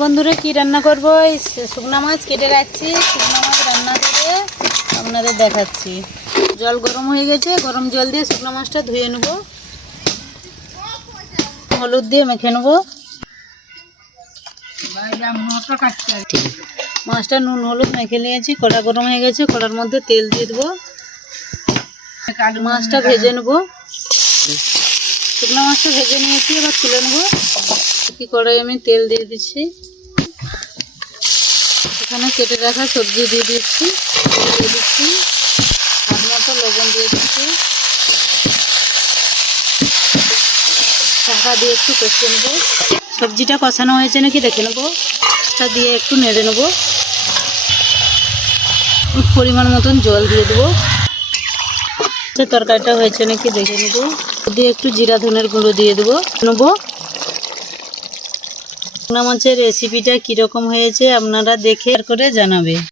বন্ধুরা কি রান্না করব, এই শুকনো মাছ কেটে রাখছি। শুকনো মাছ রান্না করে আপনাদের দেখাচ্ছি। জল গরম হয়ে গেছে, গরম জল দিয়ে শুকনো মাছটা ধুয়ে নেব, হলুদ দিয়ে মেখে নেব। মাছটা নুন হলুদ মেখে নিয়েছি, কড়া গরম হয়ে গেছে, কড়ার মধ্যে তেল দিয়ে দেবো। মাছটা ভেজে নেব, শুকনো মাছটা ভেজে নিয়েছি, এবার তুলে নেব। কি কড়াই আমি তেল দিয়ে দিচ্ছি, এখানে কেটে রাখা সবজি দিয়ে দিচ্ছি, স্বাদ মতো লবণ দিয়ে দিচ্ছি, ঢাকা দিয়ে একটু কষিয়ে নেব। সবজিটা কষানো হয়েছে নাকি দেখে নেব, তা দিয়ে একটু নেড়ে নেব। পরিমাণ মতন জল দিয়ে দেবো। তরকারিটা হয়েছে নাকি দেখে নেব, দিয়ে একটু জিরা ধনের গুঁড়ো দিয়ে দেবো। শুকনো মাছের রেসিপিটা কীরকম হয়েছে আপনারা দেখে করে জানাবে।